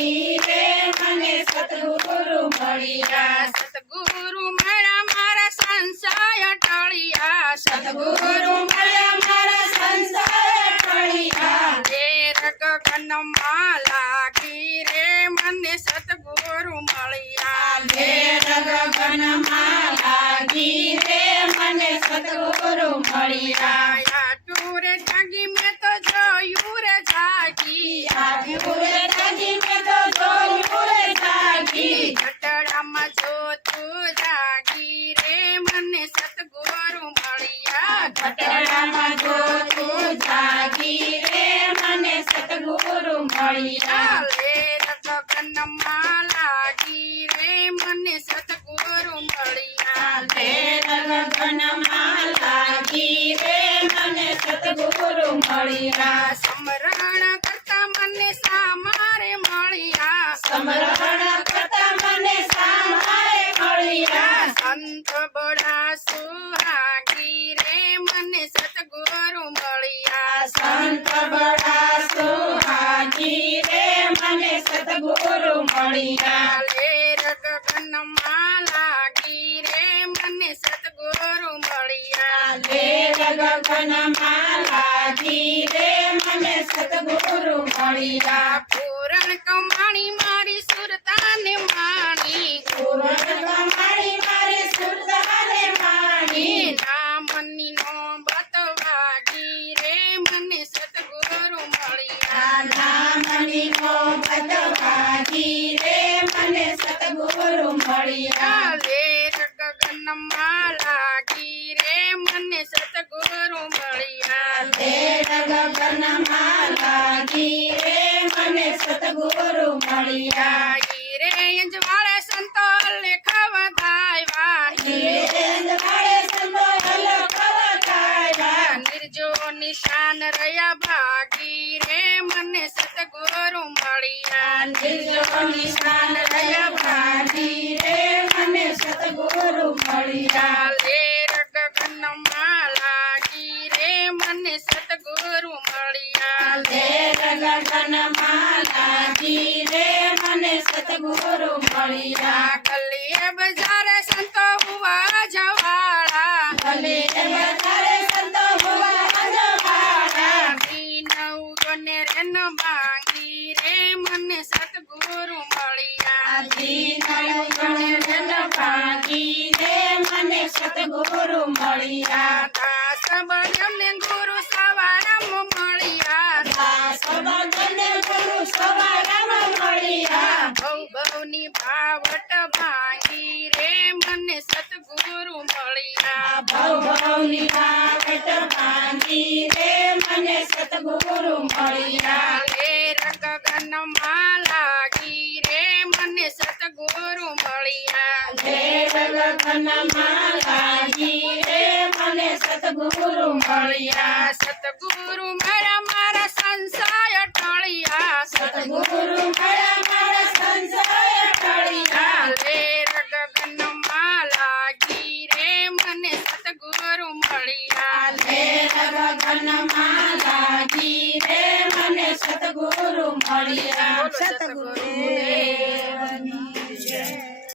લાગી રે મને સતગુરુ મળ્યા સતગુરુ મળ્યા મારા સંશય ટળ્યા સતગુરુ મળ્યા મારા સંસાર ટળ્યા ગગનમાં લાગી રે મને સતગુરુ મળ્યા ગગનમાં લાગી રે મને સતગુરુ મળ્યા ટુરે જાગી મેં તો જોયું રે જાગી આવ્યું રે જાગી મેં તો જોયું રે જાગી ઘટડામાં જોતું જાગી રે મને સતગુરુ મળ્યા ઘટડામાં જોતું જાગી રે મને સતગુરુ મળ્યા ગગનમાં લાગી રે મને સતગુરુ મળ્યા ગગનમાં લાગી રે મને સતગુરુ મળ્યા સમરણ કરતા મને સામારે મળ્યા સમરણ કરતા મને સામારે મળ્યા સંત બડા સુહાગી રે મને સતગુરુ મળ્યા સંત બડા સુહાગી રે મને સતગુરુ મળ્યા ગગનમાં લાગી રે મને સતગુરુ મળ્યા ગગનમાં લાગી રે મને સતગુરુ મળ્યા પૂરણ કમાણી મારી સુરતાને માણી પૂરણ કમાણી મારી સુરતાને માણી નામની નોબત વાગી રે મને સતગુરુ મળ્યા નામની નોબત વાગી રે મને સતગુરુ મળ્યા ગગનમાં લાગી રે મને સતગુરુ મળ્યા ગગનમાં લાગી રે મને સતગુરુ મળ્યા રે અંજવાળે સંતો લેખવ ધાયવા નિર્જો નિશાન રહ્યા ભાગી રે મને સતગુરુ મળ્યા નિર્જો નિશાન રહ્યા ભાગી રે મને સતગુરુ મળ્યા ગગનમાં લાગી રે મને સતગુરુ મળ્યા ગગનમાં લાગી રે મને સતગુરુ મળ્યા ગલીએ બજારે સંતો હુવા જવાળા ભલે વધારે સંતો હોવા જવાળા નવગને રેન ભાંગી રે મને સતગુરુ મળ્યા ભાગી રે મને સતગુરુ મળ્યા દાસ બળને ગુરુ સવારમ મળ્યા દાસ બળને ગુરુ સવારમ મળ્યા ભવ ભવની ભાવટ ભાંગી રે મને સતગુરુ મળ્યા ભવની ભાવટ ભાંગી રે મને સતગુરુ મળ્યા ગગનમાં લાગી રે મને સતગુરુ મળ્યા ગગનમાં લાગી રે મને સતગુરુ મળ્યા સતગુરુ મળ્યા મારા સંશય ટળ્યા સતગુરુ મળ્યા મારા સંશય ટળ્યા ગગનમાં લાગી રે મને સતગુરુ મળ્યા ગગનમાં લાગી રે મને સતગુરુ મળ્યા સતગુરુ